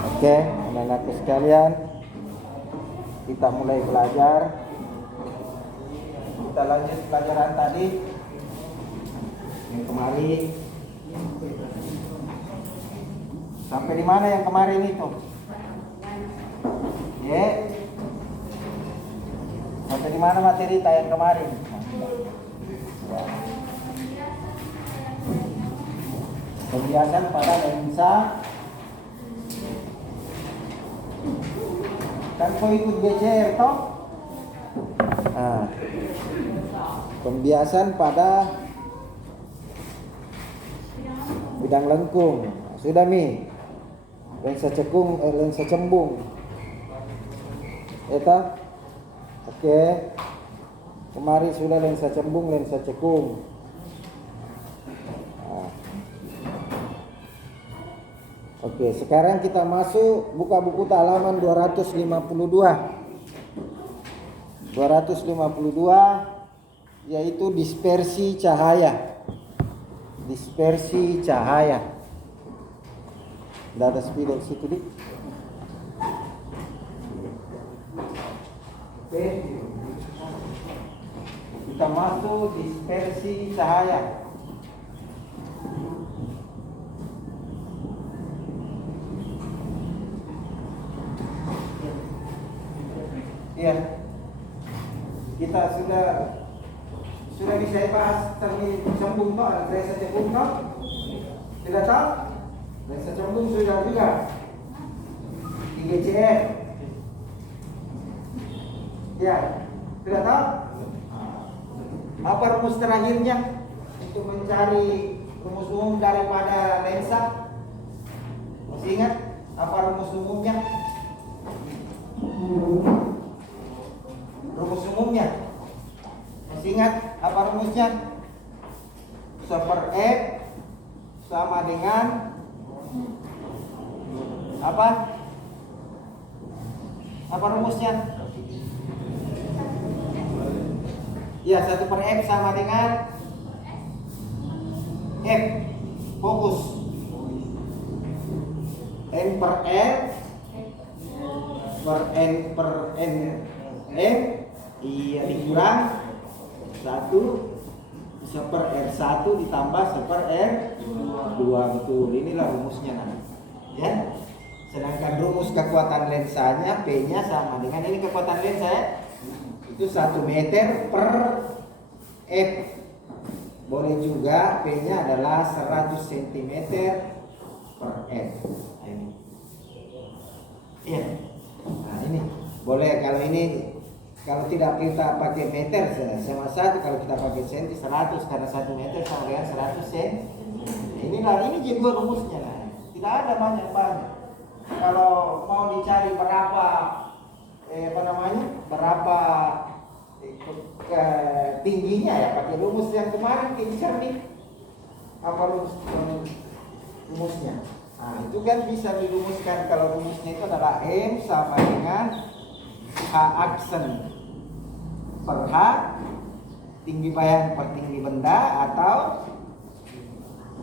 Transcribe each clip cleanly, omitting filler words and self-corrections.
Oke, anak-anakku sekalian, kita mulai belajar. Kita lanjut pelajaran tadi yang kemarin. Sampai di mana yang kemarin itu? Ya. Sampai di mana materi yang kemarin? Ya. Pembiasan pada lensa. Kan kau ikut BCR toh? Nah, pembiasan pada bidang lengkung. Sudah Mi. Lensa cekung, lensa cembung. Eta? Oke. Kemarin sudah lensa cembung, lensa cekung. Nah. Oke, sekarang kita masuk buka buku halaman 252. 252 yaitu dispersi cahaya. Dispersi cahaya. Tidak ada spidol situ di. Oke. Kita masuk dispersi cahaya. Iya. Kita sudah bisa bahas termin cembung toh, lensa cembung toh? Sudah tahu? Lensa cembung sudah juga. 3CR. Ya, sudah tahu? Apa rumus terakhirnya untuk mencari rumus umum daripada lensa? Masih ingat apa rumus umumnya? Rumus umumnya masih ingat apa rumusnya? Super F sama dengan apa? Apa rumusnya? Ya, 1/F sama dengan F. Fokus. N per R per N per N M. Iya, dikurang 1 seper R1 ditambah seper R2. Betul, inilah rumusnya nanti. Ya. Sedangkan rumus kekuatan lensanya P-nya sama dengan ini kekuatan lensa ya. Itu 1 meter per F. Boleh juga P-nya adalah 100 cm per F. Ini. Iya. Nah, ini boleh kalau ini. Kalau tidak kita pakai meter sama 1, kalau kita pakai senti 100 karena 1 meter sama dengan 100 cm. Inilah ini juga rumusnya lah. Tidak ada banyak-banyak. Kalau mau dicari berapa berapa tingginya ya pakai rumus yang kemarin kita nih. Apa rumusnya? Nah, itu kan bisa dirumuskan kalau rumusnya itu adalah M sama dengan H aksen per H tinggi bayan per tinggi benda atau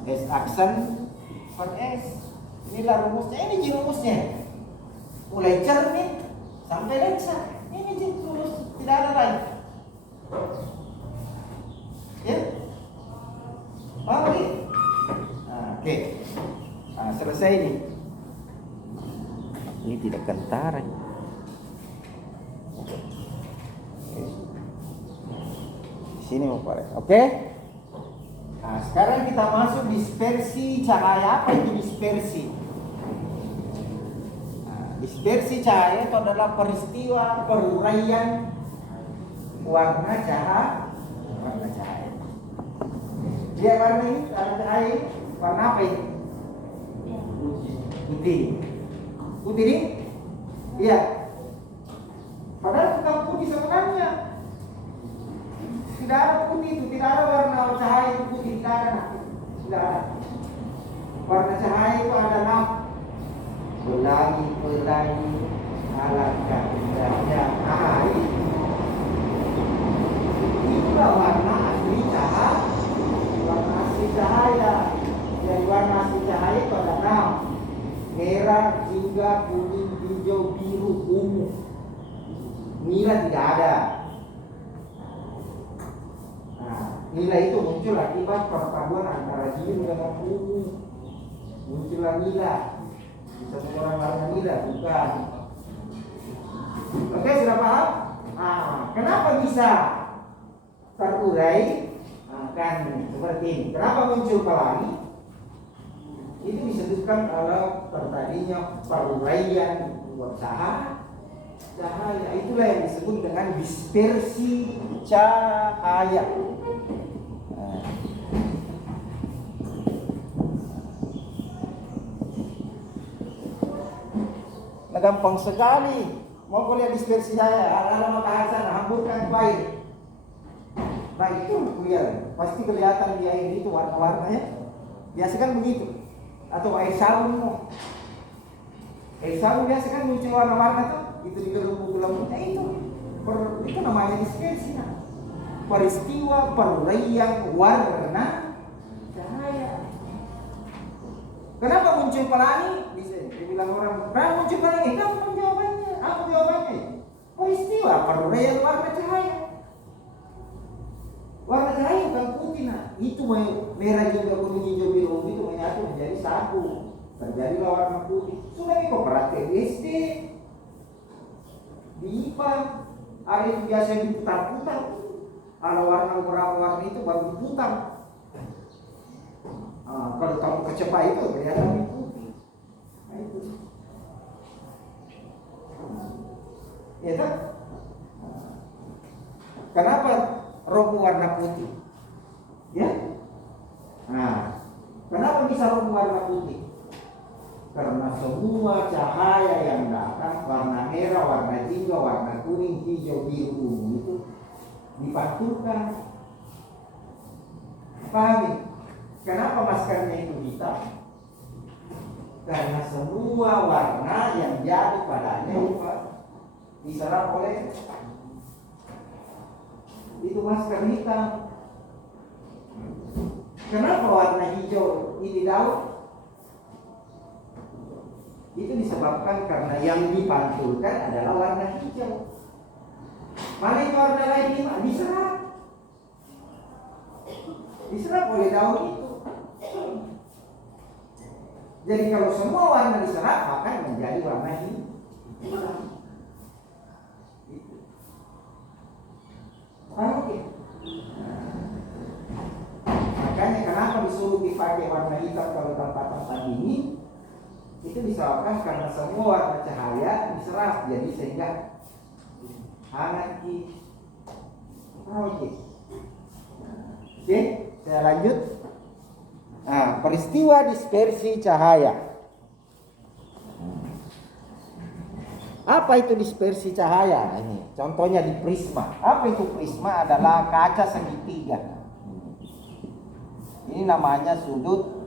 S aksen per S. Inilah rumusnya, ini rumusnya. Mulai cermin sampai lensa. Ini rumus, tidak ada lain. Ya? Oke. Nah, oke. Nah, selesai ini. Ini tidak kentara. Sini mau korek. Oke. Nah, sekarang kita masuk dispersi cahaya. Apa itu dispersi? Nah, dispersi cahaya itu adalah peristiwa peruraian warna cahaya. Warna cahaya. Dia warna ini, cahaya warna apa ini? Putih. Putih ini? Iya. Padahal bukan putih sebenarnya. Tidak ada putih itu, tidak ada warna cahaya itu putih, tidak ada. Tidak ada. Warna cahaya itu adalah pelangi-pelangi alangkah indahnya air. Itulah warna asli cahaya. Warna asli cahaya. Jadi warna asli cahaya itu ada 6. merah, jingga, kuning, hijau, biru, ungu. Nila tidak ada. Nah, nila itu muncul akibat perpaduan antara biru dengan ungu. Muncullah nila. Bisa orang warna nila, bukan. Oke, sudah paham? Nah, kenapa bisa terurai? Nah, kan seperti ini. Kenapa muncul pelangi? Itu disebutkan oleh terjadinya peruraian cahaya. Itulah yang disebut dengan dispersi cahaya. Nah, gampang sekali. Mau kau lihat dispersi cahaya, ala mata sana, hamburkan air. Nah itu kuliah, pasti kelihatan di air itu warna-warnanya. Biasa kan begitu. Atau air sabun. Air sabun biasa kan muncul warna-warna tuh. Itu di gelembung-gelembungnya itu namanya dispersi. Peristiwa peruraian warna cahaya. Kenapa muncul pelangi? Dibilang orang, kenapa muncul pelangi? Kamu jawabannya. Apa jawabannya? Peristiwa peruraian warna cahaya. Warna cahaya bukan putih, nah. Itu merah juga, kuning, hijau, biru itu menyatu menjadi satu. Terjadilah warna putih. Sudah kok perhatian SD. Di IPA ada yang biasa diputar-putar. Kalau warna berapa warna itu baru diputar. Kalau kamu kecepa itu kelihatan putih. Nah itu. Ya kan? Kenapa rombu warna putih? Ya? Nah, kenapa bisa rombu warna putih? Karena semua cahaya yang datang warna merah, warna jingga, warna kuning, hijau, biru, ungu itu dipantulkan. Pahami? Kenapa maskernya itu hitam? Karena semua warna yang jatuh padanya diserap oleh itu masker hitam. Kenapa warna hijau ini daun? Itu disebabkan karena yang dipantulkan adalah warna hijau. Mana yang warna lain ini diserap oleh daun itu. Jadi kalau semua warna diserap maka menjadi warna hitam. Oke. Makanya kenapa disuruh dipakai warna hitam kalau tempat-tempat ini? Itu disebabkan karena semua warna cahaya diserap, jadi sehingga hangat. Oke, saya lanjut. Nah, peristiwa dispersi cahaya. Apa itu dispersi cahaya? Ini contohnya di prisma. Apa itu prisma? Adalah kaca segitiga. Ini namanya sudut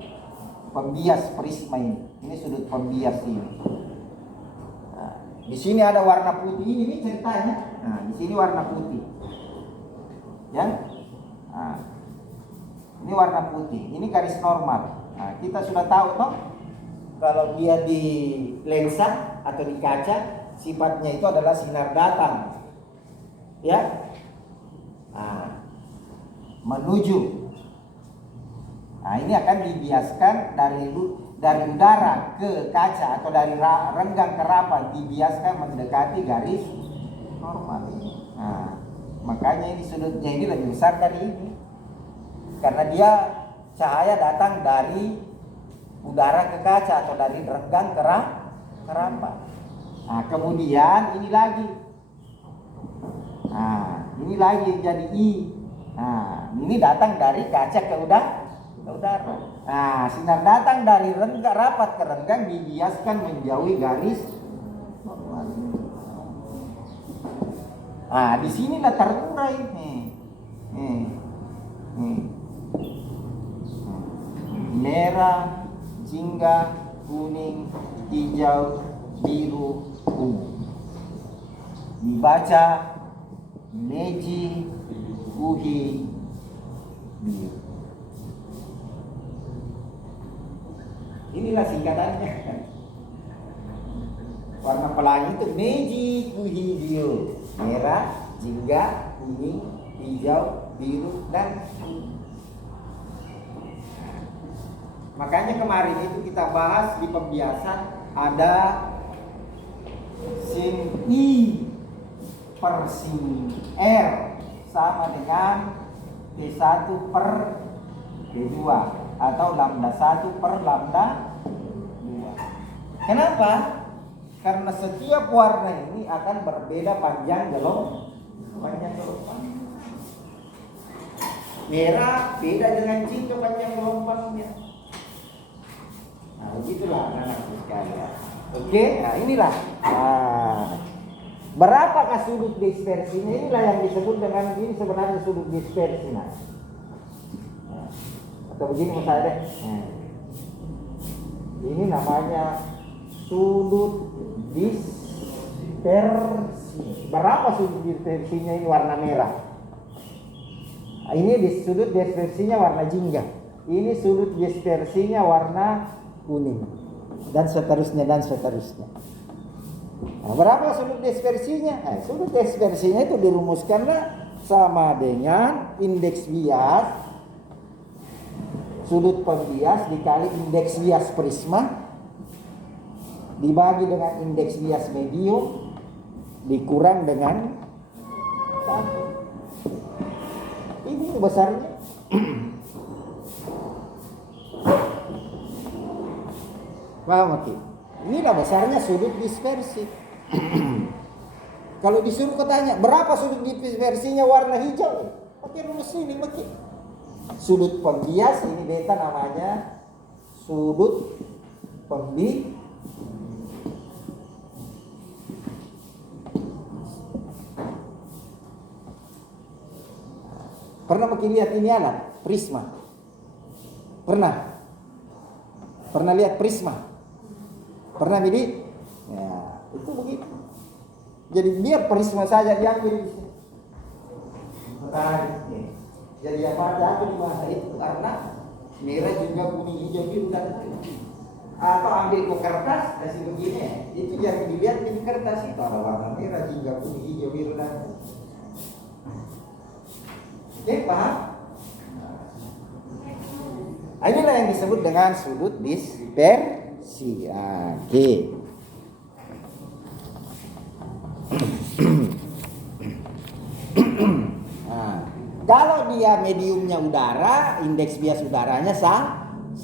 pembias prisma ini. Ini sudut pembias ini. Nah, di sini ada warna putih ini ceritanya. Nah, di sini warna putih. Ya. Nah, ini warna putih. Ini garis normal. Nah, kita sudah tahu toh kalau dia di lensa atau di kaca sifatnya itu adalah sinar datang. Ya. Nah, menuju. Nah, ini akan dibiaskan dari udara ke kaca atau dari renggang ke rapat dibiaskan mendekati garis normal. Nah, makanya ini sudutnya ini lebih besar dari ini. Karena dia cahaya datang dari udara ke kaca atau dari renggang ke rapat. Nah, kemudian ini lagi. Nah, ini lagi jadi I. Nah, ini datang dari kaca ke udara. Nah, sinar datang dari renggang rapat ke renggang dibiaskan menjauhi garis. Nah, di sinilah terurai nih. Merah, jingga, kuning, hijau, biru, ungu. Dibaca meji, uhi, biru. Inilah singkatannya. Warna pelangi itu meiji kuhijio, merah, jingga, kuning, hijau, biru, dan kuning. Makanya kemarin itu kita bahas di pembiasan ada sin I per sin R sama dengan T1 per T2 atau lambda 1 per lambda 2. Kenapa? Karena setiap warna ini akan berbeda panjang gelombang. Merah beda dengan jingga panjang gelombangnya. Nah, begitulah anak-anak sekalian. Oke, nah inilah. Berapakah sudut dispersinya? Inilah yang disebut dengan ini sebenarnya sudut dispersi. Nah, atau begini misalnya deh. Ini namanya sudut dispersi. Berapa sudut dispersinya ini warna merah? Ini sudut dispersinya warna jingga. Ini sudut dispersinya warna kuning. Dan seterusnya dan seterusnya. Nah, berapa sudut dispersinya? Sudut dispersinya itu dirumuskanlah sama dengan indeks bias, sudut pembias dikali indeks bias prisma dibagi dengan indeks bias medium dikurang dengan 1. Ini besarnya. Paham oke? Inilah besarnya sudut dispersi. Kalau disuruh ketanya berapa sudut dispersinya warna hijau, pakai rumus ini pakai. Sudut pembias ini beta namanya sudut pembias. Pernah makin lihat ini alat prisma? Pernah lihat prisma? Pernah Bidi? Ya, itu begitu. Jadi biar prisma saja diambil di sini. Jadi apa aja di masa itu karena merah juga kuning hijau biru dan atau ambil ke kertas kasih begini. Itu yang dilihat di kertas itu ada warna merah juga kuning hijau biru dan oke, paham? Inilah yang disebut dengan sudut dispersi. Oke. Nah, kalau dia mediumnya udara, indeks bias udaranya 1.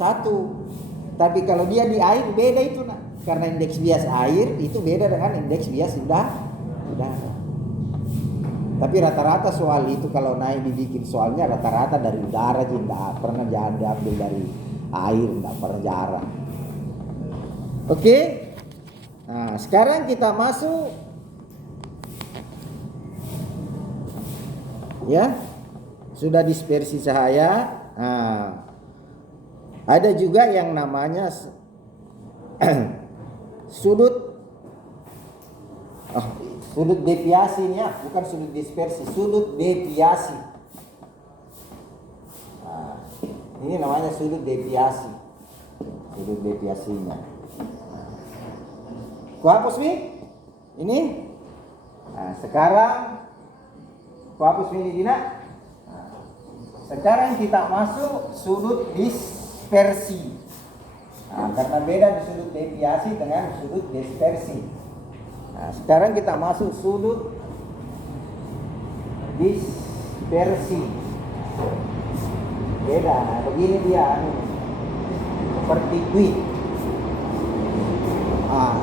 Tapi kalau dia di air beda itu, nah. Karena indeks bias air itu beda dengan indeks bias udara. Tapi rata-rata soal itu kalau naik dibikin soalnya rata-rata dari udara aja, tidak pernah diambil dari air, tidak pernah jarang. Oke. Nah, sekarang kita masuk ya. Sudah dispersi cahaya. Nah, ada juga yang namanya sudut sudut deviasi ini ya, bukan sudut dispersi, sudut deviasi. Nah, ini namanya sudut deviasi. Sudut deviasinya. Ku hapus Mi? Ini. Nah, sekarang ku hapus Mi Dina. Nah, sekarang kita masuk sudut dispersi. Nah, karena beda di sudut deviasi dengan sudut dispersi. Nah, sekarang kita masuk sudut dispersi. Beda, nah, begini dia seperti kuit. Nah,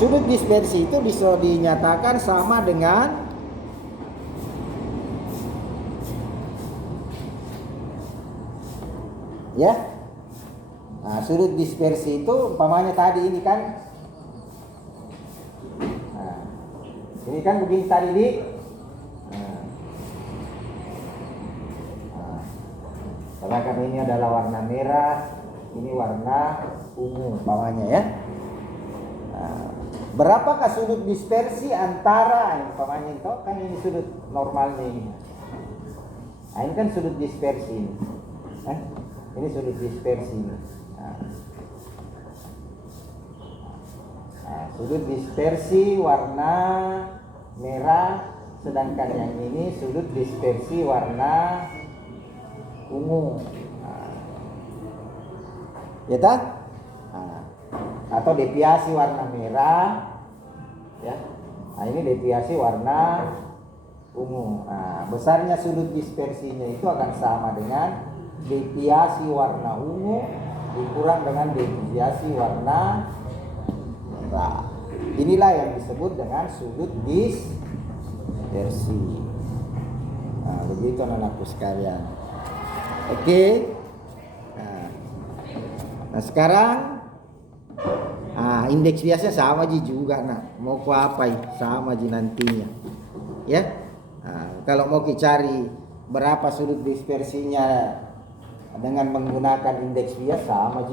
sudut dispersi itu bisa dinyatakan sama dengan ya. Nah, sudut dispersi itu umpamanya tadi ini kan. Ini kan begini tadi di. Karena ini adalah warna merah, ini warna ungu, umpamanya ya. Berapakah sudut dispersi antara umpamanya itu kan ini sudut normalnya ini. Nah, ini kan sudut dispersi ini. Ini sudut dispersi ini. Nah, Sudut dispersi warna merah, sedangkan yang ini sudut dispersi warna ungu. Ya tak? Atau deviasi warna merah, ya. Nah, ini deviasi warna ungu. Besarnya sudut dispersinya itu akan sama dengan deviasi warna ungu dikurang dengan deviasi warna merah. Inilah yang disebut dengan sudut dispersi. Begitu anak-anakku sekalian. Oke. Nah sekarang indeks biasanya sama juga. Mau ku apa sama nantinya, ya. Kalau mau cari berapa sudut dispersinya dengan menggunakan indeks bias sama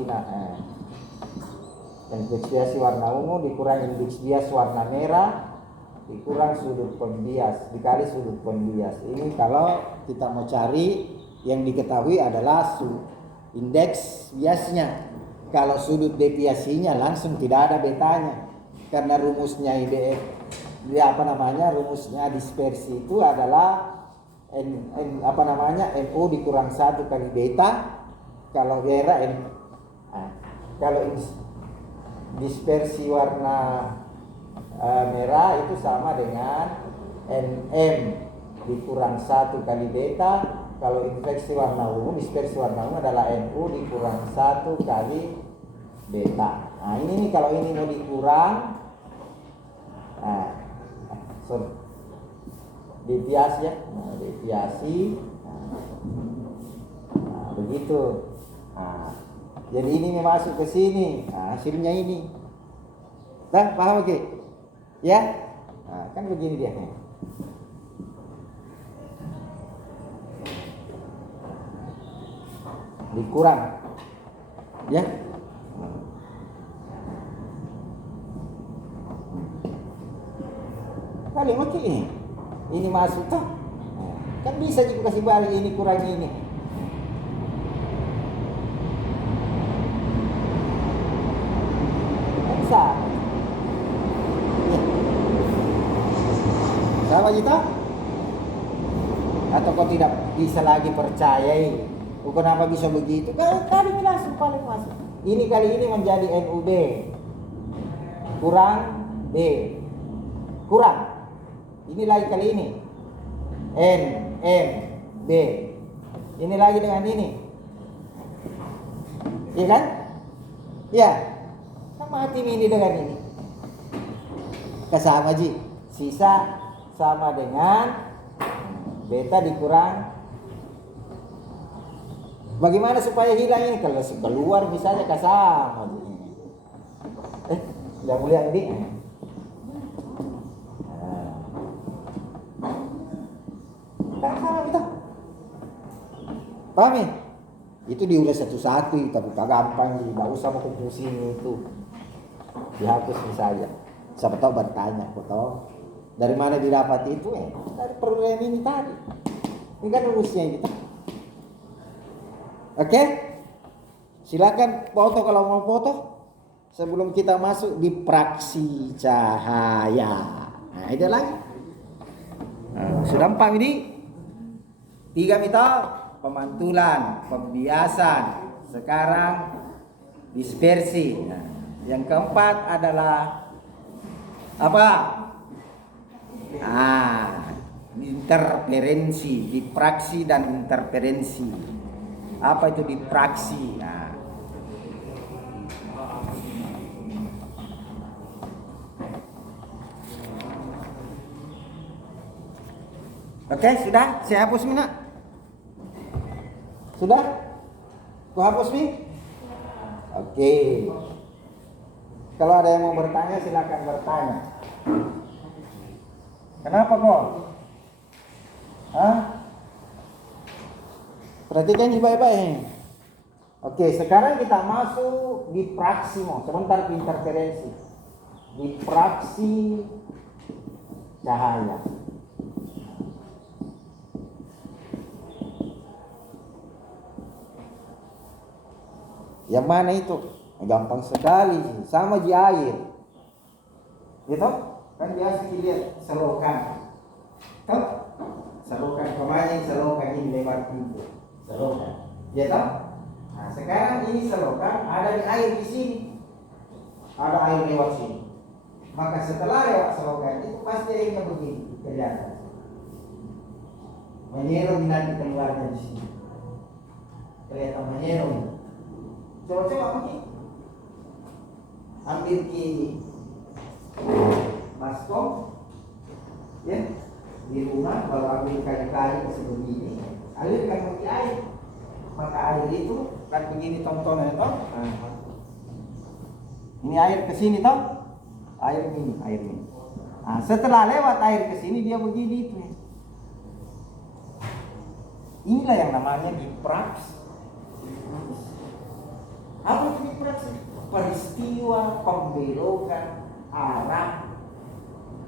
indeks bias warna ungu dikurang indeks bias warna merah dikurang sudut pembias dikali sudut pembias. Ini kalau kita mau cari yang diketahui adalah indeks biasnya. Kalau sudut deviasinya langsung tidak ada betanya, karena rumusnya rumusnya dispersi itu adalah NO dikurang 1 kali beta. Kalau kalau dispersi warna merah itu sama dengan NM dikurang 1 kali beta. Kalau dispersi warna ungu adalah NU dikurang 1 kali beta. Ini nih kalau ini mau dikurang, deviasi ya, deviasi. Begitu. Jadi ini masuk ke sini, hasilnya ini. Paham oke? Ya? Kan begini dia. Dikurang, ya. Kali oke ini masuk tuh. Kan bisa juga kasih balik ini kurang ini. Bisa. Sama kita? Atau kau tidak bisa lagi percayai? Kenapa bisa begitu? Kali ini langsung paling masuk. Ini kali ini menjadi NUB kurang B kurang. Ini lagi kali ini N M B. Ini lagi dengan ini, iya kan? Ya, sama hati ini dengan ini. Kesama ji. Sisa sama dengan beta dikurang. Bagaimana supaya hilang ini? Kalau keluar misalnya kasama. Tidak boleh ini. Sama kita. Paham ya? Itu diulas satu-satu, tapi tak gampang. Tidak usah mau pusing itu. Dihapus saja. Siapa tahu bertanya, tahu dari mana didapat itu? Dari program ini tadi. Ini kan rumusnya kita. Oke, silakan foto kalau mau foto sebelum kita masuk di praksi cahaya. Nah, itu lagi. Sudah 4 ini. 3 kita pemantulan, pembiasan. Sekarang dispersi. Nah, yang keempat adalah apa? Interferensi, dipraksi dan interferensi. Apa itu dipraksi? Oke, sudah? Saya hapus Mina. Sudah? Ku hapus Mi? Oke. Kalau ada yang mau bertanya silakan bertanya. Kenapa kok? Perhatikan baik-baik. Oke, sekarang kita masuk di praksi. Sebentar di interferensi. Di praksi cahaya. Yang mana itu? Gampang sekali. Sama di air. gitu kan biasa kita lihat selokan, kan selokan kemarin selokan ini lewat pintu, selokan, gitu. Nah sekarang ini selokan ada di air di sini, ada air lewat sini. Maka setelah lewat selokan itu pasti airnya begini kelihatan, menyerong nanti keluarnya di sini, kelihatan menyerong. Coba begini, ambil kiri baskom, ya di rumah kalau ambil kayu-kayu seperti ini, alirkan ke air, maka air itu kan begini tontonnya toh. Ini air ke sini toh, air ini. Nah, setelah lewat air ke sini dia begini itu. Inilah yang namanya dipraks. Apa itu dipraks? Peristiwa pembelokan arah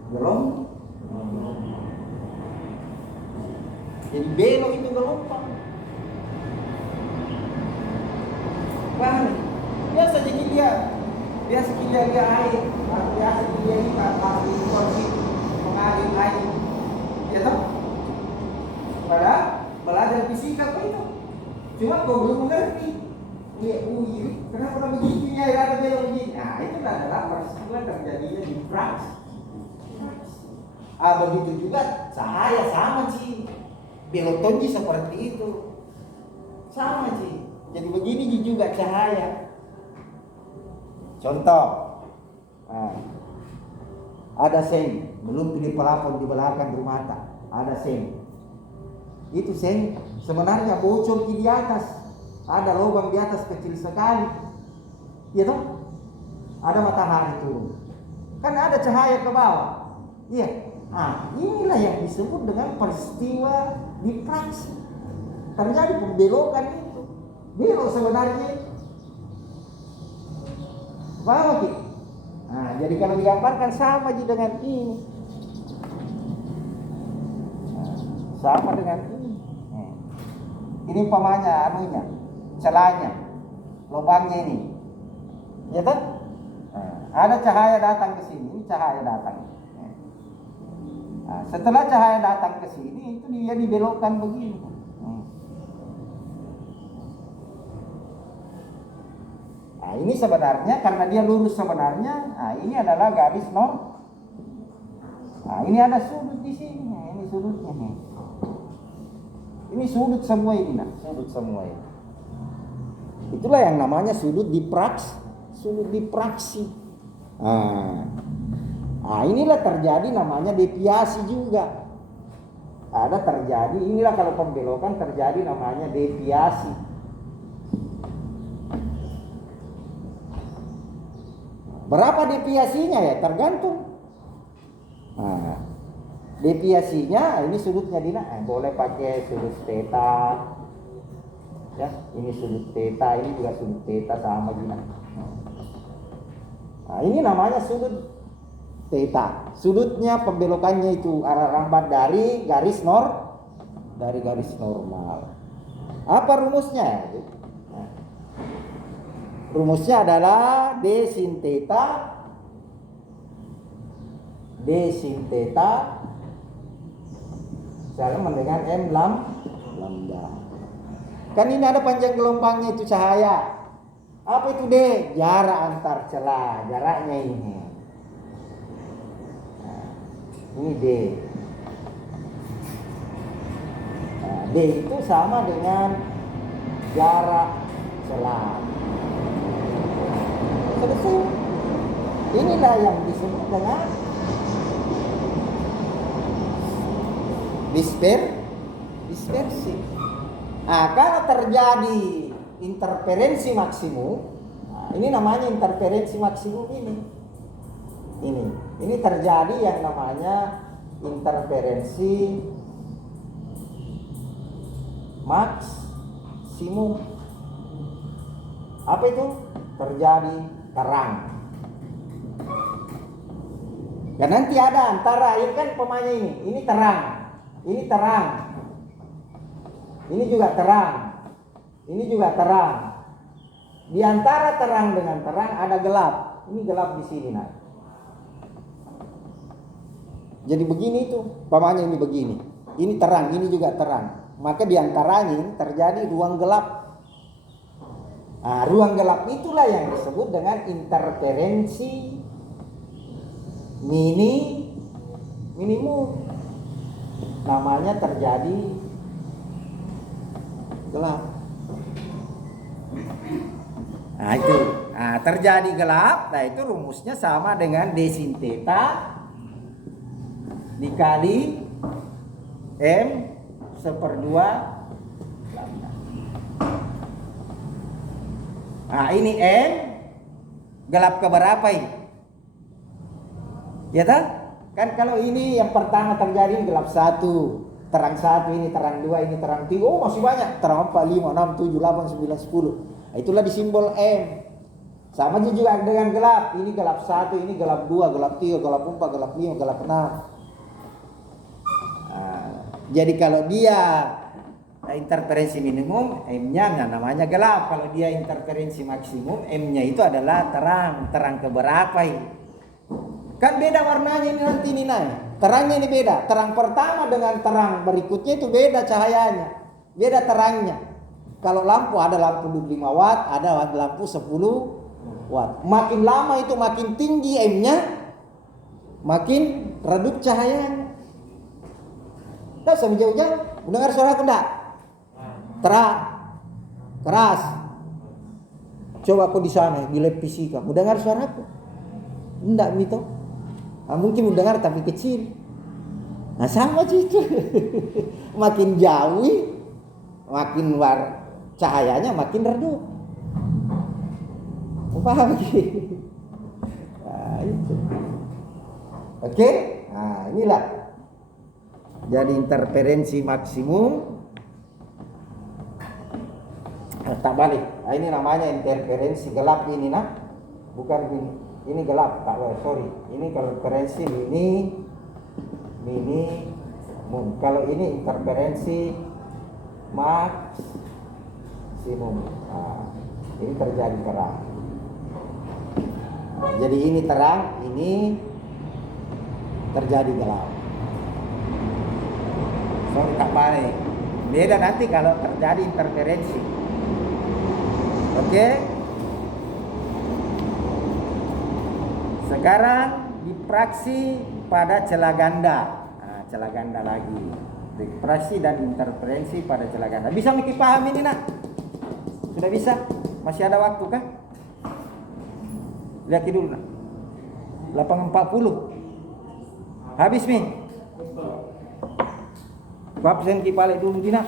gelombang. Jadi belok itu gelombang. Paham? Biasa jadi dia air, atau biasa dia ikat di kursi mengalir air, ya toh? Padahal belajar fisika apa itu? Cuma kau belum mengerti. Kenapa begini ya ada belok begini? Nah itu adalah peristiwa terjadinya di praks. Begitu juga cahaya sama sih, belok tonji seperti itu sama sih. Jadi begini juga cahaya. Contoh, ada seng, belum pilih pelapon di belakang rumah tak, ada seng. Itu seng sebenarnya bocor di atas. Ada lubang di atas kecil sekali, ya toh? Ada matahari turun, kan ada cahaya ke bawah, iya. Nah, inilah yang disebut dengan peristiwa dipraksi. Terjadi pembelokan itu, belok sebenarnya. Paham ki? Nah, jadi kalau digambarkan sama aja dengan ini, sama dengan ini. Ini umpamanya anunya, celahnya, lubangnya ini, ya kan? Ada cahaya datang ke sini, ini cahaya datang. Nah, setelah cahaya datang ke sini, itu dia dibelokkan begini. Nah, ini sebenarnya karena dia lurus sebenarnya, nah ini adalah garis normal. Nah, ini ada sudut di sini, nah, ini sudutnya nih. Ini sudut semua ini, nah, sudut semua ini. Itulah yang namanya sudut dipraksi. Nah, inilah terjadi namanya deviasi juga. Ada terjadi, inilah kalau pembelokan terjadi namanya deviasi. Berapa deviasinya ya? Tergantung. Nah, deviasinya ini sudutnya Dina, boleh pakai sudut theta. Ya, ini sudut theta, ini juga sudut theta sama Dina. Nah, ini namanya sudut theta. Sudutnya pembelokannya itu arah rambat dari garis normal. Apa rumusnya? Nah, rumusnya adalah D sin theta sama dengan M lambda. Kan ini ada panjang gelombangnya itu cahaya. Apa itu D? Jarak antar celah, jaraknya ini. Nah, ini D. Nah, D itu sama dengan jarak celah. Selesai. Inilah yang disebut dengan dispersi. Nah, kalau terjadi interferensi maksimum, nah, ini namanya interferensi maksimum ini. Ini terjadi yang namanya interferensi maksimum. Apa itu? Terjadi terang. Dan nanti ada antara, ini kan pemainnya ini terang. Ini terang. Ini juga terang. Ini juga terang. Di antara terang dengan terang ada gelap. Ini gelap di sini, nah. Jadi begini itu, umpamanya ini begini. Ini terang, ini juga terang. Maka di antaranya ini terjadi ruang gelap. Nah, ruang gelap itulah yang disebut dengan interferensi minimum. Namanya terjadi gelap. Nah itu, terjadi gelap. Nah itu rumusnya sama dengan D sin theta dikali M 1/2 lambda. Nah ini M gelap keberapa ini? Ya tak? Kan kalau ini yang pertama terjadi gelap 1, terang 1, ini terang 2, ini terang 3. Oh masih banyak. Terang 4, 5, 6, 7, 8, 9, 10. Nah, itulah di simbol M. Sama juga dengan gelap. Ini gelap 1, ini gelap 2, gelap 3, gelap 4, gelap 5, gelap 6. Jadi kalau dia interferensi minimum, M-nya namanya gelap. Kalau dia interferensi maksimum, M-nya itu adalah terang. Terang keberapa ini? Kan beda warnanya ini nanti ini naik. Terangnya ini beda. Terang pertama dengan terang berikutnya itu beda cahayanya. Beda terangnya. Kalau lampu ada lampu 25 watt, ada lampu 10 watt. Makin lama itu makin tinggi M-nya, makin redup cahayanya. Tahu sampai jauh-jauh, mendengar suara aku enggak? Terang, keras. Coba aku di sana di lab fisika, mendengar suaraku? Enggak mito. Mungkin mendengar tapi kecil. Nah sama itu. Makin jauh, makin cahayanya makin redup. Paham gitu? Nah itu. Oke? Nah inilah. Jadi interferensi maksimum. Tak balik. Nah, ini namanya interferensi gelap ini nah. Bukan ini. Ini gelap, sorry. Ini interferensi minimum. Kalau ini interferensi maksimum. Nah, ini terjadi terang. Jadi ini terang, ini terjadi gelap. Sorry tak balik. Beda nanti kalau terjadi interferensi. Oke? Sekarang difraksi pada celah ganda. Nah, celah ganda lagi. Difraksi dan interferensi pada celah ganda. Bisa Miki paham ini nak? Sudah bisa? Masih ada waktu kah? Lihat dulu nak. 8.40. Habis Mi? Absen Ki balik dulu Dina.